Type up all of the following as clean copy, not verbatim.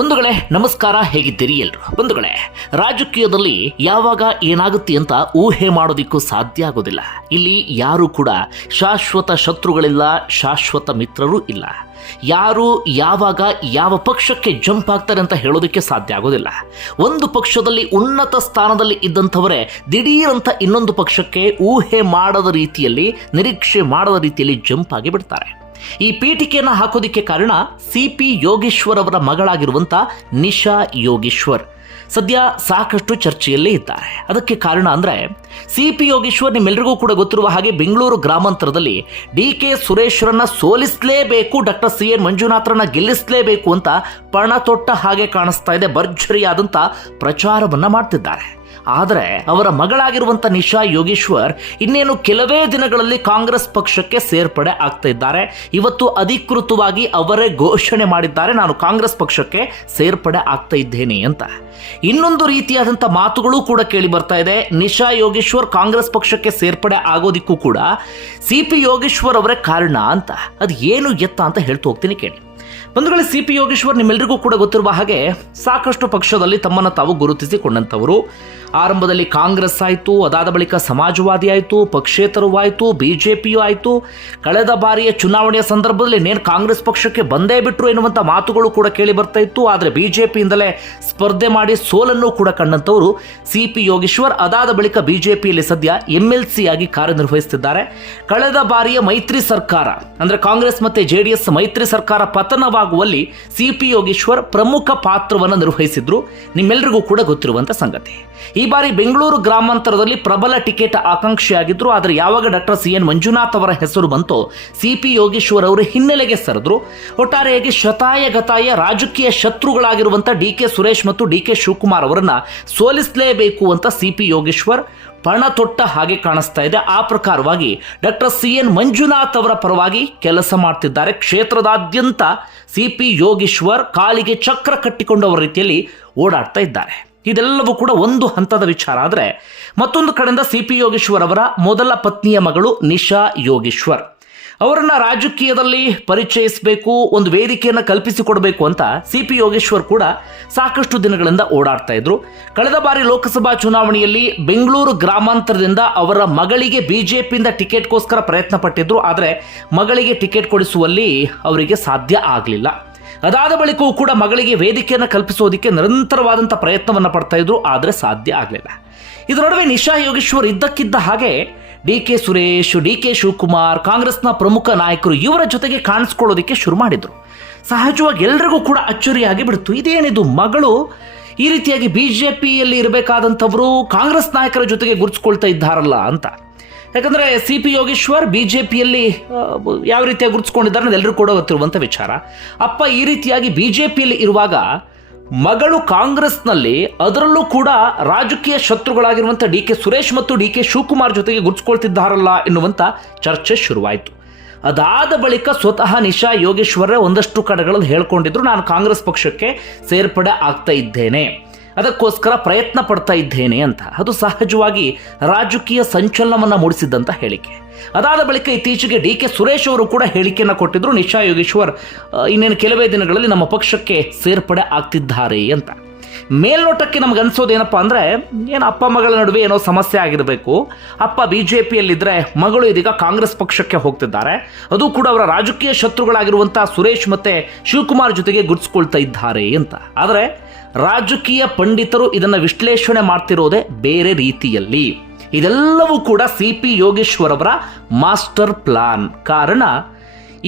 ಬಂಧುಗಳೇ ನಮಸ್ಕಾರ, ಹೇಗಿದ್ದೀರಿ ಎಲ್ರು? ಬಂಧುಗಳೇ, ರಾಜಕೀಯದಲ್ಲಿ ಯಾವಾಗ ಏನಾಗುತ್ತೆ ಅಂತ ಊಹೆ ಮಾಡೋದಿಕ್ಕೂ ಸಾಧ್ಯ ಆಗೋದಿಲ್ಲ. ಇಲ್ಲಿ ಯಾರು ಕೂಡ ಶಾಶ್ವತ ಶತ್ರುಗಳಿಲ್ಲ, ಶಾಶ್ವತ ಮಿತ್ರರೂ ಇಲ್ಲ. ಯಾರು ಯಾವಾಗ ಯಾವ ಪಕ್ಷಕ್ಕೆ ಜಂಪ್ ಆಗ್ತಾರೆ ಅಂತ ಹೇಳೋದಕ್ಕೆ ಸಾಧ್ಯ ಆಗೋದಿಲ್ಲ. ಒಂದು ಪಕ್ಷದಲ್ಲಿ ಉನ್ನತ ಸ್ಥಾನದಲ್ಲಿ ಇದ್ದಂಥವರೇ ದಿಢೀರಂತ ಇನ್ನೊಂದು ಪಕ್ಷಕ್ಕೆ ಊಹೆ ಮಾಡದ ರೀತಿಯಲ್ಲಿ, ನಿರೀಕ್ಷೆ ಮಾಡದ ರೀತಿಯಲ್ಲಿ ಜಂಪ್ ಆಗಿ ಬಿಡ್ತಾರೆ. ಈ ಪೀಠಿಕೆಯನ್ನು ಹಾಕೋದಿಕ್ಕೆ ಕಾರಣ ಸಿ.ಪಿ. ಯೋಗೇಶ್ವರ್ ಅವರ ಮಗಳಾಗಿರುವಂಥ ನಿಶಾ ಯೋಗೇಶ್ವರ್ ಸದ್ಯ ಸಾಕಷ್ಟು ಚರ್ಚೆಯಲ್ಲೇ ಇದ್ದಾರೆ. ಅದಕ್ಕೆ ಕಾರಣ ಅಂದರೆ ಸಿ.ಪಿ. ಯೋಗೇಶ್ವರ್ ನಿಮ್ಮೆಲ್ಲರಿಗೂ ಕೂಡ ಗೊತ್ತಿರುವ ಹಾಗೆ ಬೆಂಗಳೂರು ಗ್ರಾಮಾಂತರದಲ್ಲಿ ಡಿ.ಕೆ. ಸುರೇಶ್ರನ್ನ ಸೋಲಿಸಲೇಬೇಕು, ಡಾಕ್ಟರ್ ಸಿ.ಎನ್. ಮಂಜುನಾಥರನ್ನ ಗೆಲ್ಲಿಸಲೇಬೇಕು ಅಂತ ಪಣ ತೊಟ್ಟ ಹಾಗೆ ಕಾಣಿಸ್ತಾ ಇದೆ. ಭರ್ಜರಿಯಾದಂಥ ಪ್ರಚಾರವನ್ನ ಮಾಡ್ತಿದ್ದಾರೆ. ಆದರೆ ಅವರ ಮಗಳಾಗಿರುವಂಥ ನಿಶಾ ಯೋಗೇಶ್ವರ್ ಇನ್ನೇನು ಕೆಲವೇ ದಿನಗಳಲ್ಲಿ ಕಾಂಗ್ರೆಸ್ ಪಕ್ಷಕ್ಕೆ ಸೇರ್ಪಡೆ ಆಗ್ತಾ ಇದ್ದಾರೆ. ಇವತ್ತು ಅಧಿಕೃತವಾಗಿ ಅವರೇ ಘೋಷಣೆ ಮಾಡಿದ್ದಾರೆ, ನಾನು ಕಾಂಗ್ರೆಸ್ ಪಕ್ಷಕ್ಕೆ ಸೇರ್ಪಡೆ ಆಗ್ತಾ ಇದ್ದೇನೆ ಅಂತ. ಇನ್ನೊಂದು ರೀತಿಯಾದಂಥ ಮಾತುಗಳು ಕೂಡ ಕೇಳಿ ಬರ್ತಾ ಇದೆ. ನಿಶಾ ಯೋಗೇಶ್ವರ್ ಕಾಂಗ್ರೆಸ್ ಪಕ್ಷಕ್ಕೆ ಸೇರ್ಪಡೆ ಆಗೋದಿಕ್ಕೂ ಕೂಡ ಸಿ.ಪಿ. ಯೋಗೇಶ್ವರ್ ಅವರೇ ಕಾರಣ ಅಂತ. ಅದು ಏನು ಎತ್ತ ಅಂತ ಹೇಳ್ತಾ ಹೋಗ್ತೀನಿ, ಕೇಳಿ. ಬಂಧುಗಳೇ, ಸಿ.ಪಿ. ಯೋಗೇಶ್ವರ್ ನಿಮ್ಮೆಲ್ಲರಿಗೂ ಕೂಡ ಗೊತ್ತಿರುವ ಹಾಗೆ ಸಾಕಷ್ಟು ಪಕ್ಷದಲ್ಲಿ ತಮ್ಮನ್ನು ತಾವು ಗುರುತಿಸಿಕೊಂಡಂಥವರು. ಆರಂಭದಲ್ಲಿ ಕಾಂಗ್ರೆಸ್ ಆಯಿತು, ಅದಾದ ಬಳಿಕ ಸಮಾಜವಾದಿ ಆಯಿತು, ಪಕ್ಷೇತರವೂ ಆಯಿತು, ಬಿಜೆಪಿಯೂ ಆಯಿತು. ಕಳೆದ ಬಾರಿಯ ಚುನಾವಣೆಯ ಸಂದರ್ಭದಲ್ಲಿ ಇನ್ನೇನು ಕಾಂಗ್ರೆಸ್ ಪಕ್ಷಕ್ಕೆ ಬಂದೇ ಬಿಟ್ಟರು ಎನ್ನುವಂಥ ಮಾತುಗಳು ಕೂಡ ಕೇಳಿ ಬರ್ತಾ ಇತ್ತು. ಆದರೆ ಬಿಜೆಪಿಯಿಂದಲೇ ಸ್ಪರ್ಧೆ ಮಾಡಿ ಸೋಲನ್ನು ಕೂಡ ಕಂಡಂಥವರು ಸಿ.ಪಿ. ಯೋಗೇಶ್ವರ್. ಅದಾದ ಬಳಿಕ ಬಿಜೆಪಿಯಲ್ಲಿ ಸದ್ಯ MLC ಆಗಿ ಕಾರ್ಯನಿರ್ವಹಿಸುತ್ತಿದ್ದಾರೆ. ಕಳೆದ ಬಾರಿಯ ಮೈತ್ರಿ ಸರ್ಕಾರ ಅಂದರೆ ಕಾಂಗ್ರೆಸ್ ಮತ್ತು JDS ಮೈತ್ರಿ ಸರ್ಕಾರ ಪತನವಾಗುವಲ್ಲಿ ಸಿ.ಪಿ. ಯೋಗೇಶ್ವರ್ ಪ್ರಮುಖ ಪಾತ್ರವನ್ನು ನಿರ್ವಹಿಸಿದ್ರು, ನಿಮ್ಮೆಲ್ಲರಿಗೂ ಕೂಡ ಗೊತ್ತಿರುವಂಥ ಸಂಗತಿ. ಈ ಬಾರಿ ಬೆಂಗಳೂರು ಗ್ರಾಮಾಂತರದಲ್ಲಿ ಪ್ರಬಲ ಟಿಕೆಟ್ ಆಕಾಂಕ್ಷಿಯಾಗಿದ್ರು. ಆದರೆ ಯಾವಾಗ ಡಾಕ್ಟರ್ ಸಿ.ಎನ್. ಮಂಜುನಾಥ್ ಅವರ ಹೆಸರು ಬಂತೋ ಸಿ.ಪಿ. ಯೋಗೇಶ್ವರ್ ಅವರು ಹಿನ್ನೆಲೆಗೆ ಸರಿದ್ರು. ಒಟ್ಟಾರೆಯಾಗಿ ಶತಾಯಗತಾಯ ರಾಜಕೀಯ ಶತ್ರುಗಳಾಗಿರುವಂಥ ಡಿ.ಕೆ. ಸುರೇಶ್ ಮತ್ತು ಡಿ.ಕೆ. ಶಿವಕುಮಾರ್ ಅವರನ್ನ ಸೋಲಿಸಲೇಬೇಕು ಅಂತ ಸಿ.ಪಿ. ಯೋಗೇಶ್ವರ್ ಪಣ ತೊಟ್ಟ ಹಾಗೆ ಕಾಣಿಸ್ತಾ ಇದೆ. ಆ ಪ್ರಕಾರವಾಗಿ ಡಾಕ್ಟರ್ ಸಿ.ಎನ್. ಮಂಜುನಾಥ್ ಅವರ ಪರವಾಗಿ ಕೆಲಸ ಮಾಡ್ತಿದ್ದಾರೆ. ಕ್ಷೇತ್ರದಾದ್ಯಂತ ಸಿ.ಪಿ. ಯೋಗೇಶ್ವರ್ ಕಾಲಿಗೆ ಚಕ್ರ ಕಟ್ಟಿಕೊಂಡವರ ರೀತಿಯಲ್ಲಿ ಓಡಾಡ್ತಾ ಇದ್ದಾರೆ. ಇದೆಲ್ಲವೂ ಕೂಡ ಒಂದು ಹಂತದ ವಿಚಾರ. ಆದರೆ ಮತ್ತೊಂದು ಕಡೆಯಿಂದ ಸಿ.ಪಿ. ಯೋಗೇಶ್ವರ್ ಅವರ ಮೊದಲ ಪತ್ನಿಯ ಮಗಳು ನಿಶಾ ಯೋಗೇಶ್ವರ್ ಅವರನ್ನ ರಾಜಕೀಯದಲ್ಲಿ ಪರಿಚಯಿಸಬೇಕು, ಒಂದು ವೇದಿಕೆಯನ್ನು ಕಲ್ಪಿಸಿಕೊಡಬೇಕು ಅಂತ ಸಿ.ಪಿ. ಯೋಗೇಶ್ವರ್ ಕೂಡ ಸಾಕಷ್ಟು ದಿನಗಳಿಂದ ಓಡಾಡ್ತಾ ಇದ್ರು. ಕಳೆದ ಬಾರಿ ಲೋಕಸಭಾ ಚುನಾವಣೆಯಲ್ಲಿ ಬೆಂಗಳೂರು ಗ್ರಾಮಾಂತರದಿಂದ ಅವರ ಮಗಳಿಗೆ ಬಿಜೆಪಿಯಿಂದ ಟಿಕೆಟ್ಗೋಸ್ಕರ ಪ್ರಯತ್ನ ಪಟ್ಟಿದ್ರು. ಆದರೆ ಮಗಳಿಗೆ ಟಿಕೆಟ್ ಕೊಡಿಸುವಲ್ಲಿ ಅವರಿಗೆ ಸಾಧ್ಯ ಆಗಲಿಲ್ಲ. ಅದಾದ ಬಳಿಕವೂ ಕೂಡ ಮಗಳಿಗೆ ವೇದಿಕೆಯನ್ನು ಕಲ್ಪಿಸೋದಕ್ಕೆ ನಿರಂತರವಾದಂಥ ಪ್ರಯತ್ನವನ್ನು ಪಡ್ತಾ ಇದ್ರು, ಆದರೆ ಸಾಧ್ಯ ಆಗಲಿಲ್ಲ. ಇದರ ನಡುವೆ ನಿಶಾ ಯೋಗೇಶ್ವರ್ ಇದ್ದಕ್ಕಿದ್ದ ಹಾಗೆ ಡಿ.ಕೆ. ಸುರೇಶ್, ಡಿ.ಕೆ. ಶಿವಕುಮಾರ್, ಕಾಂಗ್ರೆಸ್ನ ಪ್ರಮುಖ ನಾಯಕರು ಇವರ ಜೊತೆಗೆ ಕಾಣಿಸ್ಕೊಳ್ಳೋದಕ್ಕೆ ಶುರು ಮಾಡಿದ್ರು. ಸಹಜವಾಗಿ ಎಲ್ರಿಗೂ ಕೂಡ ಅಚ್ಚರಿಯಾಗಿ ಬಿಡ್ತು. ಇದೇನಿದು, ಮಗಳು ಈ ರೀತಿಯಾಗಿ ಬಿಜೆಪಿಯಲ್ಲಿ ಇರಬೇಕಾದಂಥವರು ಕಾಂಗ್ರೆಸ್ ನಾಯಕರ ಜೊತೆಗೆ ಗುರುತಿಸ್ಕೊಳ್ತಾ ಇದ್ದಾರಲ್ಲ ಅಂತ. ಯಾಕಂದರೆ ಸಿ.ಪಿ. ಯೋಗೇಶ್ವರ್ ಬಿಜೆಪಿಯಲ್ಲಿ ಯಾವ ರೀತಿಯಾಗಿ ಗುರುತಿಸ್ಕೊಂಡಿದ್ದಾರೆ ಅನ್ನೋದು ಎಲ್ಲರೂ ಕೂಡ ಗೊತ್ತಿರುವಂಥ ವಿಚಾರ. ಅಪ್ಪ ಈ ರೀತಿಯಾಗಿ ಬಿಜೆಪಿಯಲ್ಲಿ ಇರುವಾಗ ಮಗಳು ಕಾಂಗ್ರೆಸ್ನಲ್ಲಿ, ಅದರಲ್ಲೂ ಕೂಡ ರಾಜಕೀಯ ಶತ್ರುಗಳಾಗಿರುವಂಥ ಡಿ.ಕೆ. ಸುರೇಶ್ ಮತ್ತು ಡಿ.ಕೆ. ಶಿವಕುಮಾರ್ ಜೊತೆಗೆ ಗುರುತಿಸ್ಕೊಳ್ತಿದ್ದಾರಲ್ಲ ಎನ್ನುವಂಥ ಚರ್ಚೆ ಶುರುವಾಯಿತು. ಅದಾದ ಬಳಿಕ ಸ್ವತಃ ನಿಶಾ ಯೋಗೇಶ್ವರೇ ಒಂದಷ್ಟು ಕಡೆಗಳಲ್ಲಿ ಹೇಳ್ಕೊಂಡಿದ್ರು, ನಾನು ಕಾಂಗ್ರೆಸ್ ಪಕ್ಷಕ್ಕೆ ಸೇರ್ಪಡೆ ಆಗ್ತಾ ಇದ್ದೇನೆ, ಅದಕ್ಕೋಸ್ಕರ ಪ್ರಯತ್ನ ಪಡ್ತಾ ಇದ್ದೇನೆ ಅಂತ. ಅದು ಸಹಜವಾಗಿ ರಾಜಕೀಯ ಸಂಚಲನವನ್ನು ಮೂಡಿಸಿದ್ದಂಥ ಹೇಳಿಕೆ. ಅದಾದ ಬಳಿಕ ಇತ್ತೀಚೆಗೆ ಡಿ.ಕೆ. ಸುರೇಶ್ ಅವರು ಕೂಡ ಹೇಳಿಕೆಯನ್ನು ಕೊಟ್ಟಿದ್ರು, ನಿಶಾ ಯೋಗೇಶ್ವರ್ ಇನ್ನೇನು ಕೆಲವೇ ದಿನಗಳಲ್ಲಿ ನಮ್ಮ ಪಕ್ಷಕ್ಕೆ ಸೇರ್ಪಡೆ ಆಗ್ತಿದ್ದಾರೆ ಅಂತ. ಮೇಲ್ನೋಟಕ್ಕೆ ನಮ್ಗೆ ಅನ್ಸೋದೇನಪ್ಪ ಅಂದರೆ, ಏನು ಅಪ್ಪ ಮಗಳ ನಡುವೆ ಏನೋ ಸಮಸ್ಯೆ ಆಗಿರಬೇಕು, ಅಪ್ಪ ಬಿಜೆಪಿಯಲ್ಲಿದ್ದರೆ ಮಗಳು ಇದೀಗ ಕಾಂಗ್ರೆಸ್ ಪಕ್ಷಕ್ಕೆ ಹೋಗ್ತಿದ್ದಾರೆ, ಅದು ಕೂಡ ಅವರ ರಾಜಕೀಯ ಶತ್ರುಗಳಾಗಿರುವಂಥ ಸುರೇಶ್ ಮತ್ತು ಶಿವಕುಮಾರ್ ಜೊತೆಗೆ ಗುರುತಿಸ್ಕೊಳ್ತಾ ಇದ್ದಾರೆ ಅಂತ. ಆದರೆ ರಾಜಕೀಯ ಪಂಡಿತರು ಇದನ್ನು ವಿಶ್ಲೇಷಣೆ ಮಾಡ್ತಿರೋದೇ ಬೇರೆ ರೀತಿಯಲ್ಲಿ. ಇದೆಲ್ಲವೂ ಕೂಡ ಸಿ.ಪಿ. ಯೋಗೇಶ್ವರ್ ಅವರ ಮಾಸ್ಟರ್ ಪ್ಲಾನ್. ಕಾರಣ,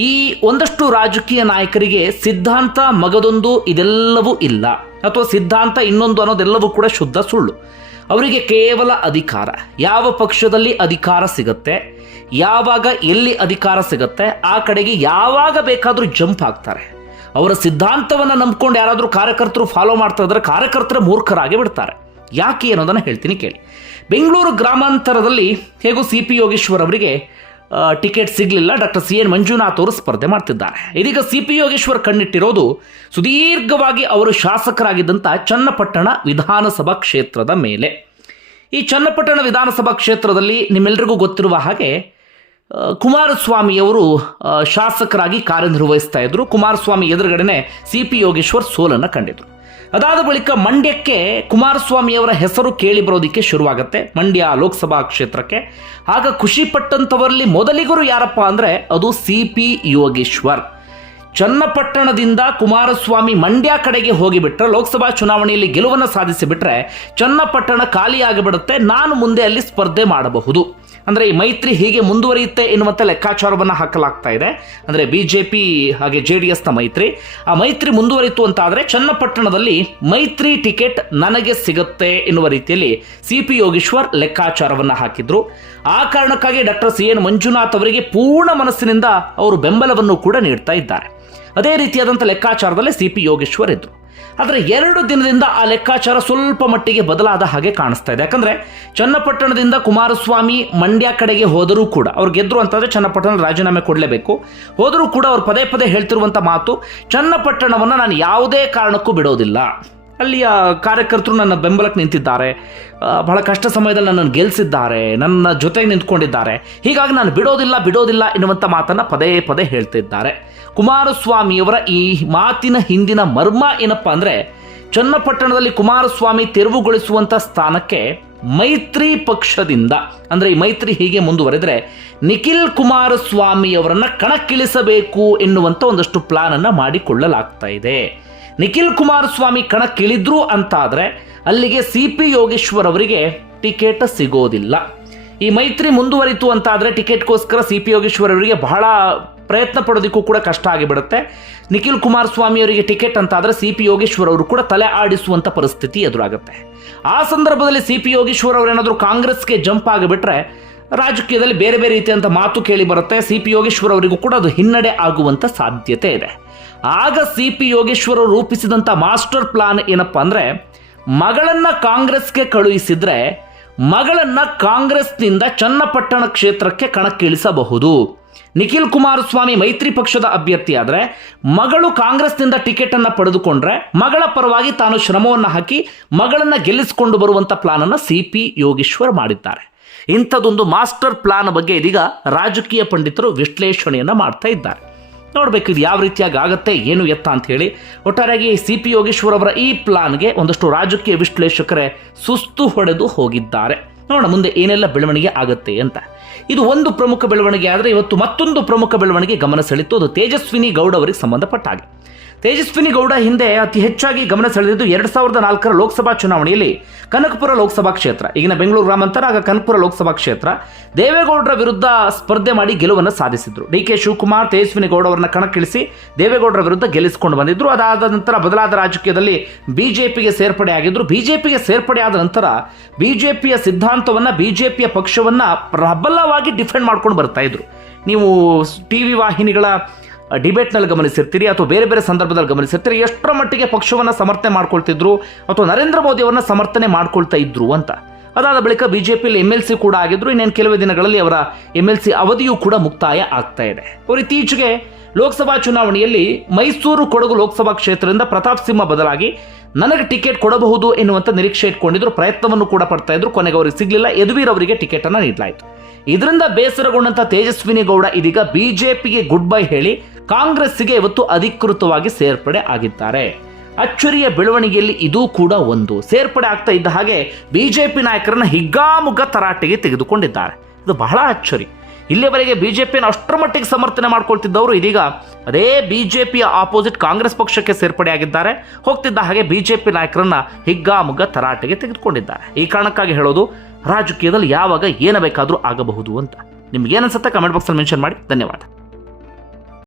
ಈ ಒಂದಷ್ಟು ರಾಜಕೀಯ ನಾಯಕರಿಗೆ ಸಿದ್ಧಾಂತ ಮಗದೊಂದು ಇದೆಲ್ಲವೂ ಇಲ್ಲ, ಅಥವಾ ಸಿದ್ಧಾಂತ ಇನ್ನೊಂದು ಅನ್ನೋದೆಲ್ಲವೂ ಕೂಡ ಶುದ್ಧ ಸುಳ್ಳು. ಅವರಿಗೆ ಕೇವಲ ಅಧಿಕಾರ, ಯಾವ ಪಕ್ಷದಲ್ಲಿ ಅಧಿಕಾರ ಸಿಗುತ್ತೆ, ಯಾವಾಗ ಎಲ್ಲಿ ಅಧಿಕಾರ ಸಿಗುತ್ತೆ ಆ ಕಡೆಗೆ ಯಾವಾಗ ಬೇಕಾದರೂ ಜಂಪ್ ಆಗ್ತಾರೆ. ಅವರ ಸಿದ್ಧಾಂತವನ್ನು ನಂಬ್ಕೊಂಡು ಯಾರಾದರೂ ಕಾರ್ಯಕರ್ತರು ಫಾಲೋ ಮಾಡ್ತಾ ಇದ್ರೆ ಕಾರ್ಯಕರ್ತರೇ ಮೂರ್ಖರಾಗಿ ಬಿಡ್ತಾರೆ. ಯಾಕೆ ಅನ್ನೋದನ್ನು ಹೇಳ್ತೀನಿ, ಕೇಳಿ. ಬೆಂಗಳೂರು ಗ್ರಾಮಾಂತರದಲ್ಲಿ ಹೇಗೂ ಸಿ.ಪಿ. ಯೋಗೇಶ್ವರ್ ಅವರಿಗೆ ಟಿಕೆಟ್ ಸಿಗಲಿಲ್ಲ. Doctor CN. ಮಂಜುನಾಥ್ ಅವರು ಸ್ಪರ್ಧೆ ಮಾಡ್ತಿದ್ದಾರೆ. ಇದೀಗ ಸಿ.ಪಿ. ಯೋಗೇಶ್ವರ್ ಕಣ್ಣಿಟ್ಟಿರೋದು ಸುದೀರ್ಘವಾಗಿ ಅವರು ಶಾಸಕರಾಗಿದ್ದಂಥ ಚನ್ನಪಟ್ಟಣ ವಿಧಾನಸಭಾ ಕ್ಷೇತ್ರದ ಮೇಲೆ. ಈ ಚನ್ನಪಟ್ಟಣ ವಿಧಾನಸಭಾ ಕ್ಷೇತ್ರದಲ್ಲಿ ನಿಮ್ಮೆಲ್ಲರಿಗೂ ಗೊತ್ತಿರುವ ಹಾಗೆ ಕುಮಾರಸ್ವಾಮಿಯವರು ಶಾಸಕರಾಗಿ ಕಾರ್ಯನಿರ್ವಹಿಸ್ತಾ ಇದ್ರು. ಕುಮಾರಸ್ವಾಮಿ ಎದುರುಗಡೆನೆ CP ಯೋಗೇಶ್ವರ್ ಸೋಲನ್ನು ಕಂಡಿದ್ರು. ಅದಾದ ಬಳಿಕ ಮಂಡ್ಯಕ್ಕೆ ಕುಮಾರಸ್ವಾಮಿಯವರ ಹೆಸರು ಕೇಳಿ ಬರೋದಕ್ಕೆ ಶುರುವಾಗುತ್ತೆ, ಮಂಡ್ಯ ಲೋಕಸಭಾ ಕ್ಷೇತ್ರಕ್ಕೆ. ಆಗ ಖುಷಿ ಪಟ್ಟಂಥವರಲ್ಲಿ ಮೊದಲಿಗರು ಯಾರಪ್ಪ ಅಂದರೆ ಅದು CP ಯೋಗೇಶ್ವರ್. ಚನ್ನಪಟ್ಟಣದಿಂದ ಕುಮಾರಸ್ವಾಮಿ ಮಂಡ್ಯ ಕಡೆಗೆ ಹೋಗಿಬಿಟ್ರೆ, ಲೋಕಸಭಾ ಚುನಾವಣೆಯಲ್ಲಿ ಗೆಲುವನ್ನು ಸಾಧಿಸಿಬಿಟ್ರೆ ಚನ್ನಪಟ್ಟಣ ಖಾಲಿಯಾಗಿಬಿಡುತ್ತೆ, ನಾನು ಮುಂದೆ ಅಲ್ಲಿ ಸ್ಪರ್ಧೆ ಮಾಡಬಹುದು. ಅಂದರೆ ಈ ಮೈತ್ರಿ ಹೀಗೆ ಮುಂದುವರಿಯುತ್ತೆ ಎನ್ನುವಂಥ ಲೆಕ್ಕಾಚಾರವನ್ನು ಹಾಕಲಾಗ್ತಾ ಇದೆ. ಅಂದರೆ BJP ಹಾಗೆ JDSನ ಮೈತ್ರಿ, ಆ ಮೈತ್ರಿ ಮುಂದುವರಿತು ಅಂತಾದರೆ ಚನ್ನಪಟ್ಟಣದಲ್ಲಿ ಮೈತ್ರಿ ಟಿಕೆಟ್ ನನಗೆ ಸಿಗುತ್ತೆ ಎನ್ನುವ ರೀತಿಯಲ್ಲಿ CP ಯೋಗೇಶ್ವರ್ ಲೆಕ್ಕಾಚಾರವನ್ನು ಹಾಕಿದ್ರು. ಆ ಕಾರಣಕ್ಕಾಗಿ ಡಾಕ್ಟರ್ CN ಮಂಜುನಾಥ್ ಅವರಿಗೆ ಪೂರ್ಣ ಮನಸ್ಸಿನಿಂದ ಅವರು ಬೆಂಬಲವನ್ನು ಕೂಡ ನೀಡ್ತಾ ಇದ್ದಾರೆ. ಅದೇ ರೀತಿಯಾದಂಥ ಲೆಕ್ಕಾಚಾರದಲ್ಲಿ CP ಯೋಗೇಶ್ವರ್ ಇದ್ರು. ಆದರೆ 2 ದಿನದಿಂದ ಆ ಲೆಕ್ಕಾಚಾರ ಸ್ವಲ್ಪ ಮಟ್ಟಿಗೆ ಬದಲಾದ ಹಾಗೆ ಕಾಣಿಸ್ತಾ ಇದೆ. ಯಾಕಂದರೆ ಚನ್ನಪಟ್ಟಣದಿಂದ ಕುಮಾರಸ್ವಾಮಿ ಮಂಡ್ಯ ಕಡೆಗೆ ಹೋದರೂ ಕೂಡ, ಅವ್ರು ಗೆದ್ರು ಅಂತಂದರೆ ಚನ್ನಪಟ್ಟಣ ರಾಜೀನಾಮೆ ಕೊಡಲೇಬೇಕು, ಹೋದರೂ ಕೂಡ ಅವ್ರು ಪದೇ ಪದೇ ಹೇಳ್ತಿರುವಂಥ ಮಾತು, ಚನ್ನಪಟ್ಟಣವನ್ನು ನಾನು ಯಾವುದೇ ಕಾರಣಕ್ಕೂ ಬಿಡೋದಿಲ್ಲ, ಅಲ್ಲಿಯ ಕಾರ್ಯಕರ್ತರು ನನ್ನ ಬೆಂಬಲಕ್ಕೆ ನಿಂತಿದ್ದಾರೆ, ಬಹಳ ಕಷ್ಟ ಸಮಯದಲ್ಲಿ ನನ್ನನ್ನು ಗೆಲ್ಲಿಸಿದ್ದಾರೆ, ನನ್ನ ಜೊತೆಗೆ ನಿಂತ್ಕೊಂಡಿದ್ದಾರೆ, ಹೀಗಾಗಿ ನಾನು ಬಿಡೋದಿಲ್ಲ ಎನ್ನುವಂಥ ಮಾತನ್ನು ಪದೇ ಪದೇ ಹೇಳ್ತಿದ್ದಾರೆ. ಕುಮಾರಸ್ವಾಮಿಯವರ ಈ ಮಾತಿನ ಹಿಂದಿನ ಮರ್ಮ ಏನಪ್ಪ ಅಂದರೆ, ಚನ್ನಪಟ್ಟಣದಲ್ಲಿ ಕುಮಾರಸ್ವಾಮಿ ತೆರವುಗೊಳಿಸುವಂಥ ಸ್ಥಾನಕ್ಕೆ ಮೈತ್ರಿ ಪಕ್ಷದಿಂದ, ಅಂದರೆ ಈ ಮೈತ್ರಿ ಹೀಗೆ ಮುಂದುವರೆದರೆ ನಿಖಿಲ್ ಕುಮಾರಸ್ವಾಮಿಯವರನ್ನು ಕಣಕ್ಕಿಳಿಸಬೇಕು ಎನ್ನುವಂಥ ಒಂದಷ್ಟು ಪ್ಲಾನನ್ನು ಮಾಡಿಕೊಳ್ಳಲಾಗ್ತಾ ಇದೆ. ನಿಖಿಲ್ ಕುಮಾರಸ್ವಾಮಿ ಕಣಕ್ಕಿಳಿದ್ರು ಅಂತಾದರೆ ಅಲ್ಲಿಗೆ CP ಯೋಗೇಶ್ವರ್ ಅವರಿಗೆ ಟಿಕೆಟ್ ಸಿಗೋದಿಲ್ಲ. ಈ ಮೈತ್ರಿ ಮುಂದುವರಿತು ಅಂತಾದರೆ ಟಿಕೆಟ್ಗೋಸ್ಕರ CP ಯೋಗೇಶ್ವರ್ ಅವರಿಗೆ ಬಹಳ ಪ್ರಯತ್ನ ಪಡೋದಕ್ಕೂ ಕೂಡ ಕಷ್ಟ ಆಗಿಬಿಡುತ್ತೆ. ನಿಖಿಲ್ ಕುಮಾರಸ್ವಾಮಿ ಅವರಿಗೆ ಟಿಕೆಟ್ ಅಂತಾದರೆ CP ಯೋಗೇಶ್ವರ್ ಅವರು ಕೂಡ ತಲೆ ಆಡಿಸುವಂಥ ಪರಿಸ್ಥಿತಿ ಎದುರಾಗುತ್ತೆ. ಆ ಸಂದರ್ಭದಲ್ಲಿ CP ಯೋಗೇಶ್ವರ್ ಅವರೇನಾದರೂ ಕಾಂಗ್ರೆಸ್ಗೆ ಜಂಪ್ ಆಗಿಬಿಟ್ರೆ ರಾಜಕೀಯದಲ್ಲಿ ಬೇರೆ ಬೇರೆ ರೀತಿಯಂಥ ಮಾತು ಕೇಳಿ ಬರುತ್ತೆ. CP ಯೋಗೇಶ್ವರ್ ಅವರಿಗೂ ಕೂಡ ಅದು ಹಿನ್ನಡೆ ಆಗುವಂಥ ಸಾಧ್ಯತೆ ಇದೆ. ಆಗ CP ಯೋಗೇಶ್ವರ್ ಅವರು ರೂಪಿಸಿದಂಥ ಮಾಸ್ಟರ್ ಪ್ಲಾನ್ ಏನಪ್ಪ ಅಂದರೆ, ಮಗಳನ್ನು ಕಾಂಗ್ರೆಸ್ಗೆ ಕಳುಹಿಸಿದ್ರೆ ಮಗಳನ್ನು ಕಾಂಗ್ರೆಸ್ನಿಂದ ಚನ್ನಪಟ್ಟಣ ಕ್ಷೇತ್ರಕ್ಕೆ ಕಣಕ್ಕಿಳಿಸಬಹುದು. ನಿಖಿಲ್ ಕುಮಾರಸ್ವಾಮಿ ಮೈತ್ರಿ ಪಕ್ಷದ ಅಭ್ಯರ್ಥಿ ಆದರೆ ಮಗಳು ಕಾಂಗ್ರೆಸ್ನಿಂದ ಟಿಕೆಟನ್ನು ಪಡೆದುಕೊಂಡ್ರೆ ಮಗಳ ಪರವಾಗಿ ತಾನು ಶ್ರಮವನ್ನು ಹಾಕಿ ಮಗಳನ್ನು ಗೆಲ್ಲಿಸಿಕೊಂಡು ಬರುವಂಥ ಪ್ಲಾನನ್ನು CP ಯೋಗೇಶ್ವರ್ ಮಾಡಿದ್ದಾರೆ. ಇಂಥದ್ದೊಂದು ಮಾಸ್ಟರ್ ಪ್ಲಾನ್ ಬಗ್ಗೆ ಇದೀಗ ರಾಜಕೀಯ ಪಂಡಿತರು ವಿಶ್ಲೇಷಣೆಯನ್ನು ಮಾಡ್ತಾ ಇದ್ದಾರೆ. ನೋಡಬೇಕು ಇದು ಯಾವ ರೀತಿಯಾಗಿ ಆಗುತ್ತೆ, ಏನು ಎತ್ತ ಅಂತ ಹೇಳಿ. ಒಟ್ಟಾರೆಯಾಗಿ CP ಯೋಗೇಶ್ವರ್ ಅವರ ಈ ಪ್ಲಾನ್ಗೆ ಒಂದಷ್ಟು ರಾಜಕೀಯ ವಿಶ್ಲೇಷಕರೇ ಸುಸ್ತು ಹೊಡೆದು ಹೋಗಿದ್ದಾರೆ. ನೋಡೋಣ ಮುಂದೆ ಏನೆಲ್ಲ ಬೆಳವಣಿಗೆ ಆಗುತ್ತೆ ಅಂತ. ಇದು ಒಂದು ಪ್ರಮುಖ ಬೆಳವಣಿಗೆ ಆದರೆ ಇವತ್ತು ಮತ್ತೊಂದು ಪ್ರಮುಖ ಬೆಳವಣಿಗೆ ಗಮನ ಸೆಳೆಯಿತು. ಅದು ತೇಜಸ್ವಿನಿ ಗೌಡ ಅವರಿಗೆ ಸಂಬಂಧಪಟ್ಟ ಹಾಗೆ. ತೇಜಸ್ವಿನಿ ಗೌಡ ಹಿಂದೆ ಅತಿ ಹೆಚ್ಚಾಗಿ ಗಮನ ಸೆಳೆದಿದ್ದು 2004 ಲೋಕಸಭಾ ಚುನಾವಣೆಯಲ್ಲಿ ಕನಕಪುರ ಲೋಕಸಭಾ ಕ್ಷೇತ್ರ, ಈಗಿನ ಬೆಂಗಳೂರು ಗ್ರಾಮಾಂತರ, ಆಗ ಕನಕಪುರ ಲೋಕಸಭಾ ಕ್ಷೇತ್ರ, ದೇವೇಗೌಡರ ವಿರುದ್ಧ ಸ್ಪರ್ಧೆ ಮಾಡಿ ಗೆಲುವನ್ನು ಸಾಧಿಸಿದ್ರು. DK ಶಿವಕುಮಾರ್ ತೇಜಸ್ವಿನಿ ಗೌಡ ಅವರನ್ನ ಕಣಕ್ಕಿಳಿಸಿ ದೇವೇಗೌಡರ ವಿರುದ್ಧ ಗೆಲ್ಲಿಸಿಕೊಂಡು ಬಂದಿದ್ರು. ಅದಾದ ನಂತರ ಬದಲಾದ ರಾಜಕೀಯದಲ್ಲಿ BJPಗೆ ಸೇರ್ಪಡೆ ಆಗಿದ್ರು. BJPಗೆ ಸೇರ್ಪಡೆ ಆದ ನಂತರ BJPಯ ಸಿದ್ಧಾಂತವನ್ನು, BJPಯ ಪಕ್ಷವನ್ನು ಪ್ರಬಲವಾಗಿ ಡಿಫೆಂಡ್ ಮಾಡ್ಕೊಂಡು ಬರ್ತಾ ಇದ್ರು. ನೀವು TV ವಾಹಿನಿಗಳ ಡಿಬೇಟ್ನಲ್ಲಿ ಗಮನಿಸಿರ್ತೀರಿ ಅಥವಾ ಬೇರೆ ಬೇರೆ ಸಂದರ್ಭದಲ್ಲಿ ಗಮನಿಸಿರ್ತೀರಿ, ಎಷ್ಟರ ಮಟ್ಟಿಗೆ ಪಕ್ಷವನ್ನು ಸಮರ್ಥನೆ ಮಾಡ್ಕೊಳ್ತಿದ್ರು ಅಥವಾ ನರೇಂದ್ರ ಮೋದಿ ಅವರನ್ನ ಸಮರ್ಥನೆ ಮಾಡ್ಕೊಳ್ತಾ ಇದ್ರು ಅಂತ. ಅದಾದ ಬಳಿಕ BJPಯಲ್ಲಿ MLC ಕೂಡ ಆಗಿದ್ರು. ಇನ್ನೇನು ಕೆಲವೇ ದಿನಗಳಲ್ಲಿ ಅವರ MLC ಅವಧಿಯೂ ಕೂಡ ಮುಕ್ತಾಯ ಆಗ್ತಾ ಇದೆ. ಅವರು ಇತ್ತೀಚೆಗೆ ಲೋಕಸಭಾ ಚುನಾವಣೆಯಲ್ಲಿ ಮೈಸೂರು ಕೊಡಗು ಲೋಕಸಭಾ ಕ್ಷೇತ್ರದಿಂದ ಪ್ರತಾಪ್ ಸಿಂಹ ಬದಲಾಗಿ ನನಗೆ ಟಿಕೆಟ್ ಕೊಡಬಹುದು ಎನ್ನುವಂಥ ನಿರೀಕ್ಷೆ ಇಟ್ಕೊಂಡಿದ್ರು, ಪ್ರಯತ್ನವನ್ನು ಕೂಡ ಪಡ್ತಾ ಇದ್ರು. ಕೊನೆಗೆ ಅವರಿಗೆ ಸಿಗಲಿಲ್ಲ, ಯದುವೀರ್ ಅವರಿಗೆ ಟಿಕೆಟ್ ಅನ್ನು ನೀಡಲಾಯಿತು. ಇದರಿಂದ ಬೇಸರಗೊಂಡಂತ ತೇಜಸ್ವಿನಿ ಗೌಡ ಇದೀಗ BJPಗೆ ಗುಡ್ ಬೈ ಹೇಳಿ ಕಾಂಗ್ರೆಸ್ಸಿಗೆ ಇವತ್ತು ಅಧಿಕೃತವಾಗಿ ಸೇರ್ಪಡೆ ಆಗಿದ್ದಾರೆ. ಅಚ್ಚರಿಯ ಬೆಳವಣಿಗೆಯಲ್ಲಿ ಇದೂ ಕೂಡ ಒಂದು. ಸೇರ್ಪಡೆ ಆಗ್ತಾ ಇದ್ದ ಹಾಗೆ BJP ನಾಯಕರನ್ನ ಹಿಗ್ಗಾಮುಗ್ಗ ತರಾಟೆಗೆ ತೆಗೆದುಕೊಂಡಿದ್ದಾರೆ. ಇದು ಬಹಳ ಅಚ್ಚರಿ. ಇಲ್ಲಿಯವರೆಗೆ BJPಯನ್ನು ಅಷ್ಟರ ಮಟ್ಟಿಗೆ ಸಮರ್ಥನೆ ಮಾಡ್ಕೊಳ್ತಿದ್ದವರು ಇದೀಗ ಅದೇ BJPಯ ಆಪೋಸಿಟ್ ಕಾಂಗ್ರೆಸ್ ಪಕ್ಷಕ್ಕೆ ಸೇರ್ಪಡೆ ಆಗಿದ್ದಾರೆ. ಹೋಗ್ತಿದ್ದ ಹಾಗೆ BJP ನಾಯಕರನ್ನ ಹಿಗ್ಗಾಮುಗ್ಗ ತರಾಟೆಗೆ ತೆಗೆದುಕೊಂಡಿದ್ದಾರೆ. ಈ ಕಾರಣಕ್ಕಾಗಿ ಹೇಳೋದು, ರಾಜಕೀಯದಲ್ಲಿ ಯಾವಾಗ ಏನು ಬೇಕಾದರೂ ಆಗಬಹುದು ಅಂತ. ನಿಮ್ಗೇನನ್ಸುತ್ತೆ ಕಮೆಂಟ್ ಬಾಕ್ಸಲ್ಲಿ ಮೆನ್ಷನ್ ಮಾಡಿ. ಧನ್ಯವಾದ.